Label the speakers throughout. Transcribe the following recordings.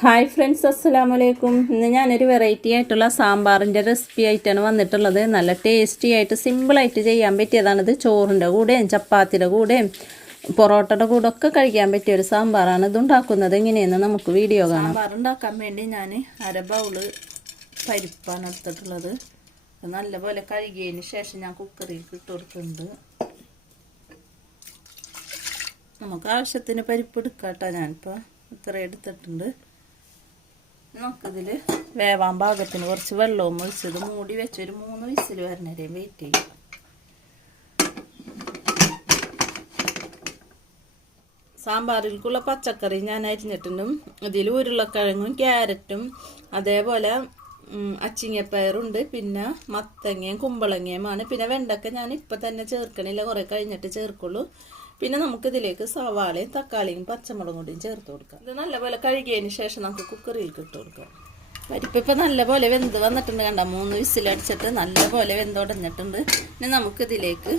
Speaker 1: Hi friends അസ്സലാമു അലൈക്കും ഇന്ന് ഞാനൊരു വെറൈറ്റി ആയിട്ടുള്ള സാമ്പാറിന്റെ റെസിപ്പി ആയിട്ടാണ് വന്നിട്ടുള്ളത്. നല്ല ടേസ്റ്റി ആയിട്ട് സിമ്പിളായിട്ട് ചെയ്യാൻ പറ്റിയതാണിത്. ചോറിന്റെ കൂടെയും ചപ്പാത്തിയുടെ കൂടെയും പൊറോട്ടയുടെ കൂടെ ഒക്കെ കഴിക്കാൻ പറ്റിയ ഒരു സാമ്പാറാണ് ഇത് ഉണ്ടാക്കുന്നത്. എങ്ങനെയെന്ന് നമുക്ക് വീഡിയോ കാണാം. സാമ്പാർ ഉണ്ടാക്കാൻ വേണ്ടി ഞാൻ അര ബൗൾ പരിപ്പാണ് എടുത്തിട്ടുള്ളത്. നല്ലപോലെ കഴുകിയതിന് ശേഷം ഞാൻ കുക്കറിൽ ഇട്ട് കൊടുക്കുന്നുണ്ട്. നമുക്ക് ആവശ്യത്തിന് പരിപ്പ് എടുക്കാം കേട്ടോ ഞാനിപ്പോൾ ഇത്ര എടുത്തിട്ടുണ്ട്. നമുക്കിതിൽ വേവാൻ പാകത്തിന് കുറച്ച് വെള്ളവും ഒഴിച്ചത് മൂടി വെച്ച് ഒരു മൂന്ന് വിസിൽ വരണവരെയും വെയിറ്റ് ചെയ്യും. സാമ്പാറിലേക്കുള്ള പച്ചക്കറി ഞാൻ അരിഞ്ഞിട്ടുണ്ടും ഇതിൽ ഉരുളക്കിഴങ്ങും ക്യാരറ്റും അതേപോലെ അച്ചിങ്ങപ്പയറുണ്ട്. പിന്നെ മത്തങ്ങയും കുമ്പളങ്ങയുമാണ്. പിന്നെ വെണ്ടക്ക ഞാൻ ഇപ്പം തന്നെ ചേർക്കണില്ല. കുറേ കഴിഞ്ഞിട്ട് ചേർക്കുള്ളൂ. പിന്നെ നമുക്ക് ഇതിലേക്ക് സവാളയും തക്കാളിയും പച്ചമുളകും കൂടിയും ചേർത്ത് കൊടുക്കാം. ഇത് നല്ലപോലെ കഴുകിയതിന് ശേഷം നമുക്ക് കുക്കറിൽ ഇട്ട് കൊടുക്കാം. പരിപ്പ് ഇപ്പം നല്ലപോലെ വെന്ത് വന്നിട്ടുണ്ട് കണ്ട? മൂന്ന് വിസിലടിച്ചിട്ട് നല്ലപോലെ വെന്തുടഞ്ഞിട്ടുണ്ട് ഇനി നമുക്ക് ഇതിലേക്ക്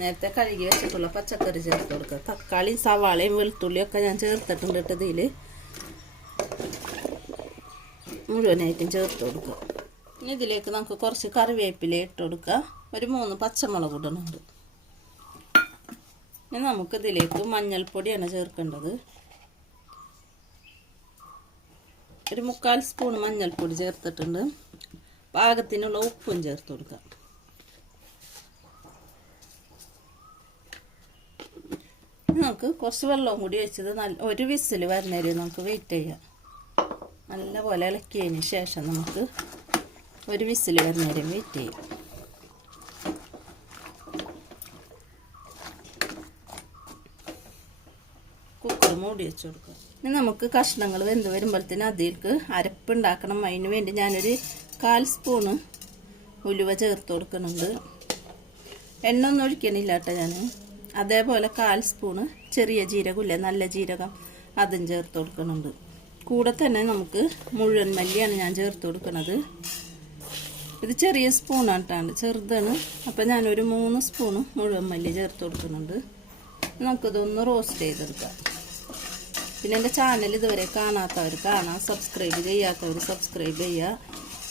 Speaker 1: നേരത്തെ കഴുകി വെച്ചിട്ടുള്ള പച്ചക്കറി ചേർത്ത് കൊടുക്കാം. തക്കാളിയും സവാളയും വെളുത്തുള്ളിയും ഒക്കെ ഞാൻ ചേർത്തിട്ടുണ്ട് കേട്ടോ ഇതിൽ മുഴുവനായിട്ടും ചേർത്ത് കൊടുക്കുക ഇനി ഇതിലേക്ക് നമുക്ക് കുറച്ച് കറിവേപ്പില ഇട്ട് കൊടുക്കുക ഒരു മൂന്ന് പച്ചമുളക് ഇടണുണ്ട്. ഇനി നമുക്ക് ഇതിലേക്ക് മഞ്ഞൾപ്പൊടിയാണ് ചേർക്കേണ്ടത്. ഒരു മുക്കാൽ സ്പൂൺ മഞ്ഞൾപ്പൊടി ചേർത്തിട്ടുണ്ട്. പാകത്തിനുള്ള ഉപ്പും ചേർത്ത് കൊടുക്കാം. നമുക്ക് കുറച്ച് വെള്ളവും കൂടി വെച്ചത് നല്ല ഒരു വിസിൽ വരുന്നവരെ നമുക്ക് വെയിറ്റ് ചെയ്യാം. നല്ലപോലെ ഇളക്കിയതിന് ശേഷം നമുക്ക് ഒരു വിസിൽ വരുന്നേരം വെയിറ്റ് ചെയ്യും. മൂടി വെച്ച് കൊടുക്കുക. ഇനി നമുക്ക് കഷ്ണങ്ങൾ വെന്ത് വരുമ്പോഴത്തേന് അതിലേക്ക് അരപ്പുണ്ടാക്കണം അതിന് വേണ്ടി ഞാനൊരു കാൽ സ്പൂണ് ഉലുവ ചേർത്ത് കൊടുക്കുന്നുണ്ട്. എണ്ണ ഒന്നും ഒഴിക്കണില്ല കേട്ടോ ഞാൻ അതേപോലെ കാൽ സ്പൂണ് ചെറിയ ജീരകമില്ലേ നല്ല ജീരകം അതും ചേർത്ത് കൊടുക്കുന്നുണ്ട്. കൂടെ തന്നെ നമുക്ക് മുഴുവൻ മല്ലിയാണ് ഞാൻ ചേർത്ത് കൊടുക്കുന്നത്. ഇത് ചെറിയ സ്പൂണായിട്ടാണ് ചെറുതാണ്. അപ്പം ഞാനൊരു മൂന്ന് സ്പൂണ് മുഴുവൻ മല്ലി ചേർത്ത് കൊടുക്കുന്നുണ്ട്. നമുക്കിതൊന്ന് റോസ്റ്റ് ചെയ്തെടുക്കാം. പിന്നെ എന്റെ ചാനൽ ഇതുവരെ കാണാത്തവർ കാണാം. സബ്സ്ക്രൈബ് ചെയ്യാത്തവർ സബ്സ്ക്രൈബ് ചെയ്യുക.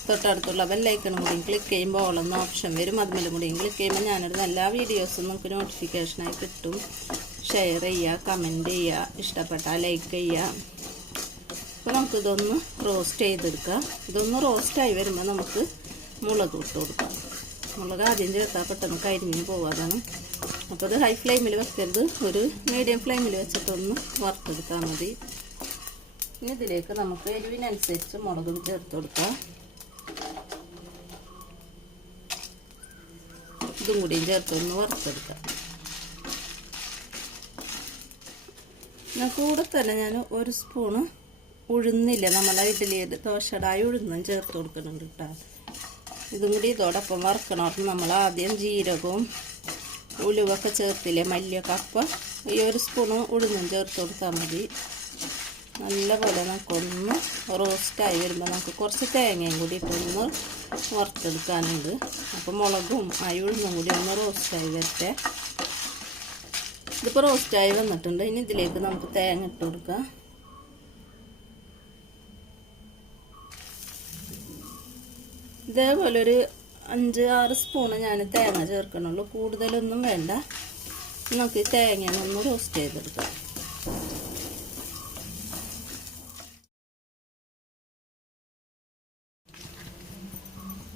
Speaker 1: തൊട്ടടുത്തുള്ള ബെല്ലൈക്കണും കൂടിയും ക്ലിക്ക് ചെയ്യുമ്പോൾ ഓളെന്ന ഓപ്ഷൻ വരും. അതിലും കൂടിയും ക്ലിക്ക് ചെയ്യുമ്പോൾ ഞാനിടുന്ന എല്ലാ വീഡിയോസും നമുക്ക് നോട്ടിഫിക്കേഷനായി കിട്ടും. ഷെയർ ചെയ്യുക കമന്റ് ചെയ്യുക ഇഷ്ടപ്പെട്ടാൽ ലൈക്ക് ചെയ്യുക. അപ്പോൾ നമുക്കിതൊന്ന് റോസ്റ്റ് ചെയ്തെടുക്കാം ഇതൊന്ന് റോസ്റ്റായി വരുമ്പോൾ നമുക്ക് മുളക് ഇട്ട് കൊടുക്കാം. മുളക് ആദ്യം ചേർത്താൽ പെട്ടെന്ന് കരിഞ്ഞ് പോകാതാണ് അപ്പോൾ ഇത് ഹൈ ഫ്ലെയിമിൽ വെക്കരുത്. ഒരു മീഡിയം ഫ്ലെയിമിൽ വെച്ചിട്ടൊന്ന് വറുത്തെടുത്താൽ മതി. ഇനി ഇതിലേക്ക് നമുക്ക് എരിവിനനുസരിച്ച് മുളകും ചേർത്ത് കൊടുക്കാം. ഇതും കൂടിയും ചേർത്തൊന്ന് വറുത്തെടുക്കാം. കൂടെ തന്നെ ഞാൻ ഒരു സ്പൂണ് ഉഴുന്നില്ല? നമ്മളെ ഇഡ്ഡലി ദോശയുടായി ഉഴുന്നും ചേർത്ത് കൊടുക്കുന്നുണ്ട് കേട്ടോ. ഇതും കൂടി ഇതോടൊപ്പം വറുക്കണം. നമ്മൾ ആദ്യം ജീരകവും ഉലുവൊക്കെ ചേർത്തില്ലേ? മല്ലിയൊക്കെ. കപ്പ ഈ ഒരു സ്പൂണ് ഉഴുന്നും ചേർത്ത് കൊടുത്താൽ മതി. നല്ലപോലെ നമുക്കൊന്ന് റോസ്റ്റായി വരുമ്പോൾ നമുക്ക് കുറച്ച് തേങ്ങയും കൂടി ഇട്ടൊന്ന് വറുത്തെടുക്കാനുണ്ട്. അപ്പോൾ മുളകും ആ ഉഴുന്നും കൂടി ഒന്ന് റോസ്റ്റായി വരട്ടെ. ഇതിപ്പോൾ റോസ്റ്റായി വന്നിട്ടുണ്ട്. ഇനി ഇതിലേക്ക് നമുക്ക് തേങ്ങ ഇട്ട് കൊടുക്കാം. ഇതേപോലെ ഒരു അഞ്ച് ആറ് സ്പൂണ് ഞാൻ തേങ്ങ ചേർക്കണുള്ളൂ. കൂടുതലൊന്നും വേണ്ട. നമുക്ക് തേങ്ങയൊന്ന് റോസ്റ്റ് ചെയ്തെടുക്കാം.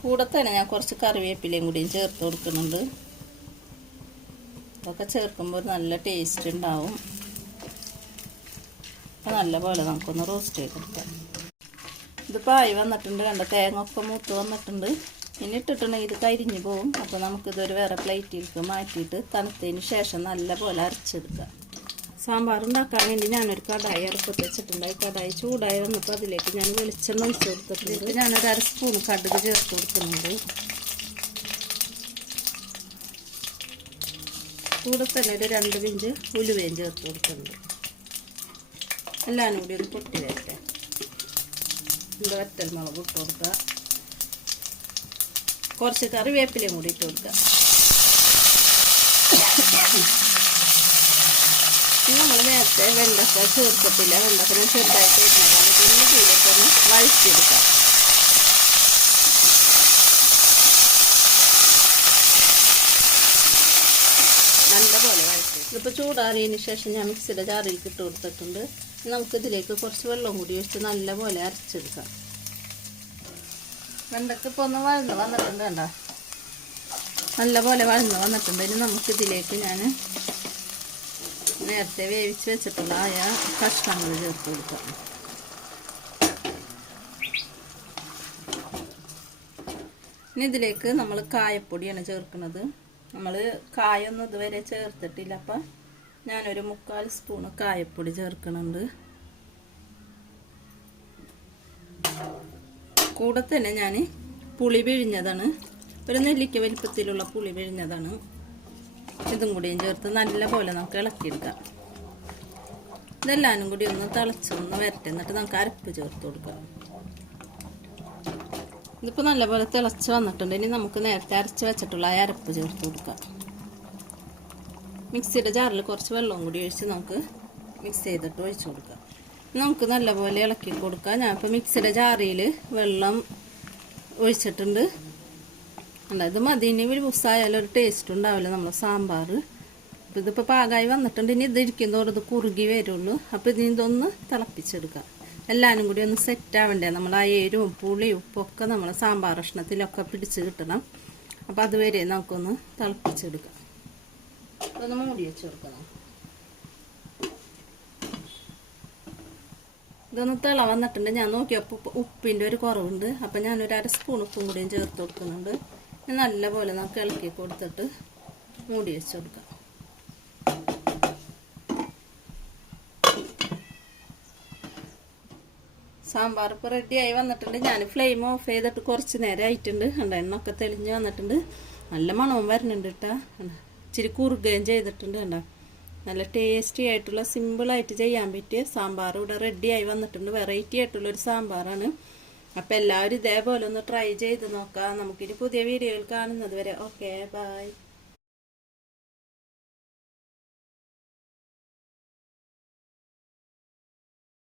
Speaker 1: കൂടെ തന്നെ ഞാൻ കുറച്ച് കറിവേപ്പിലയും കൂടിയും ചേർത്ത് കൊടുക്കുന്നുണ്ട്. ഇതൊക്കെ ചേർക്കുമ്പോൾ നല്ല ടേസ്റ്റ് ഉണ്ടാവും. അപ്പം നല്ലപോലെ നമുക്കൊന്ന് റോസ്റ്റ് ചെയ്തെടുക്കാം. ഇതിപ്പോൾ ആയി വന്നിട്ടുണ്ട്. കണ്ട? തേങ്ങ ഒക്കെ മൂത്ത് വന്നിട്ടുണ്ട്. ഇനി ഇട്ടിട്ടുണ്ടെങ്കിൽ ഇത് കരിഞ്ഞു പോകും അപ്പോൾ നമുക്കിതൊരു വേറെ പ്ലേറ്റിലേക്ക് മാറ്റിയിട്ട് തണുത്തതിന് ശേഷം നല്ലപോലെ അരച്ചെടുക്കുക. സാമ്പാർ ഉണ്ടാക്കാൻ വേണ്ടി ഞാനൊരു കടായി അടുപ്പത്ത് വെച്ചിട്ടുണ്ട് ഈ കടായി ചൂടായി വന്നപ്പോൾ അതിലേക്ക് ഞാൻ വെളിച്ചെണ്ണ ഒഴിച്ച് കൊടുത്തിട്ടുണ്ട്. ഞാനൊരു അര സ്പൂൺ കടുക് ചേർത്ത് കൊടുക്കുന്നുണ്ട്. കൂടെ തന്നെ ഒരു രണ്ട് പിഞ്ച് ഉലുവയും ചേർത്ത് കൊടുക്കുന്നുണ്ട്. എല്ലാം കൂടി ഒന്ന് പൊട്ടി വരട്ടെ. ഇവിടെ വറ്റൽ മുളക് ഇട്ട് കൊടുക്കുക. കുറച്ച് കറിവേപ്പിലയും കൂടി ഇട്ട് കൊടുക്കുക നമ്മൾ നേരത്തെ വെണ്ടക്ക ചേർത്തിട്ടില്ല. വെണ്ടക്ക ഞാൻ ചെറുതായിട്ട് ഇടുന്നതാണ്. ഇതൊന്ന് തീരെ വഴിച്ചെടുക്കാം നല്ലപോലെ വഴറ്റി ഇതിപ്പോൾ ചൂടാറിയതിന് ശേഷം ഞാൻ മിക്സിയുടെ ജാറിലേക്ക് ഇട്ട് കൊടുത്തിട്ടുണ്ട്. നമുക്കിതിലേക്ക് കുറച്ച് വെള്ളം കൂടി ഒഴിച്ച് നല്ലപോലെ അരച്ചെടുക്കാം. വെണ്ടയ്ക്ക് ഇപ്പോൾ ഒന്ന് വഴന്ന് വന്നിട്ടുണ്ട് കണ്ട? നല്ലപോലെ വഴന്ന് വന്നിട്ടുണ്ട്. ഇനി നമുക്ക് ഇതിലേക്ക് ഞാൻ നേരത്തെ വേവിച്ച് വെച്ചിട്ടുള്ള ആയ കഷ്ണങ്ങൾ ചേർത്ത് കൊടുക്കാം. ഇനി ഇതിലേക്ക് നമ്മൾ കായപ്പൊടിയാണ് ചേർക്കുന്നത്. നമ്മൾ കായൊന്നും ഇതുവരെ ചേർത്തിട്ടില്ല. അപ്പം ഞാനൊരു മുക്കാൽ സ്പൂണ് കായപ്പൊടി ചേർക്കുന്നുണ്ട് കൂടെ തന്നെ ഞാൻ പുളി പിഴിഞ്ഞതാണ്. ഒരു നെല്ലിക്ക വലിപ്പത്തിലുള്ള പുളി പിഴിഞ്ഞതാണ്. ഇതും കൂടിയും ചേർത്ത് നല്ല പോലെ നമുക്ക് ഇളക്കിയെടുക്കാം. ഇതെല്ലാനും കൂടി ഒന്ന് തിളച്ചൊന്ന് വരട്ടെ. എന്നിട്ട് നമുക്ക് അരപ്പ് ചേർത്ത് കൊടുക്കാം. ഇതിപ്പോൾ നല്ലപോലെ തിളച്ച് വന്നിട്ടുണ്ട്. ഇനി നമുക്ക് നേരത്തെ അരച്ച് വെച്ചിട്ടുള്ള ആ അരപ്പ് ചേർത്ത് കൊടുക്കാം. മിക്സിയുടെ ജാറിൽ കുറച്ച് വെള്ളവും കൂടി ഒഴിച്ച് നമുക്ക് മിക്സ് ചെയ്തിട്ട് ഒഴിച്ചു കൊടുക്കാം. നമുക്ക് നല്ലപോലെ ഇളക്കി കൊടുക്കാം. ഞാൻ ഇപ്പോൾ മിക്സിയുടെ ജാറിയിൽ വെള്ളം ഒഴിച്ചിട്ടുണ്ട്. അതായത് മതി. ഇനി ഒരു ടേസ്റ്റ് ഉണ്ടാവില്ല നമ്മുടെ സാമ്പാർ അപ്പോൾ ഇതിപ്പോൾ പാകമായി വന്നിട്ടുണ്ട്. ഇനി ഇത് ഇരിക്കുന്നതോടെ ഇത് കുറുകി വരുള്ളൂ. അപ്പോൾ ഇതിന് ഇതൊന്ന് തിളപ്പിച്ചെടുക്കാം. എല്ലാവരും കൂടി ഒന്ന് സെറ്റ് ആവണ്ടേ? നമ്മൾ ആ എരിവും പുളിയും ഉപ്പൊക്കെ നമ്മൾ സാമ്പാർ കഷ്ണത്തിലൊക്കെ പിടിച്ച് കിട്ടണം. അപ്പോൾ അതുവരെ നമുക്കൊന്ന് തിളപ്പിച്ചെടുക്കാം. ഒന്ന് മൂടി വെച്ച് കൊടുക്കണം. ഇതൊന്ന് തിള ഞാൻ നോക്കിയപ്പോൾ ഉപ്പ് ഉപ്പിന്റെ ഒരു കുറവുണ്ട്. അപ്പം ഞാനൊരു അര സ്പൂൺ ഉപ്പും കൂടിയും ചേർത്ത് കൊടുക്കുന്നുണ്ട്. ഞാൻ നല്ലപോലെ നമുക്ക് ഇളക്കി കൊടുത്തിട്ട് മൂടി വെച്ച് കൊടുക്കാം. സാമ്പാർ ഇപ്പോൾ റെഡിയായി വന്നിട്ടുണ്ട്. ഞാൻ ഫ്ലെയിം ഓഫ് ചെയ്തിട്ട് കുറച്ച് നേരം ആയിട്ടുണ്ട്. കണ്ട എണ്ണൊക്കെ തെളിഞ്ഞ് വന്നിട്ടുണ്ട്. നല്ല മണവും വരുന്നുണ്ട് കേട്ടോ ഇച്ചിരി കുറുകയും ചെയ്തിട്ടുണ്ട് കണ്ട. നല്ല ടേസ്റ്റി ആയിട്ടുള്ള സിമ്പിളായിട്ട് ചെയ്യാൻ പറ്റിയ സാമ്പാർ ഇവിടെ റെഡിയായി വന്നിട്ടുണ്ട്. വെറൈറ്റി ആയിട്ടുള്ള ഒരു സാമ്പാറാണ്. അപ്പോൾ എല്ലാവരും ഇതേപോലെ ഒന്ന് ട്രൈ ചെയ്ത് നോക്കാം. നമുക്കിനി പുതിയ വീഡിയോയിൽ കാണുന്നത് വരെ. Okay bye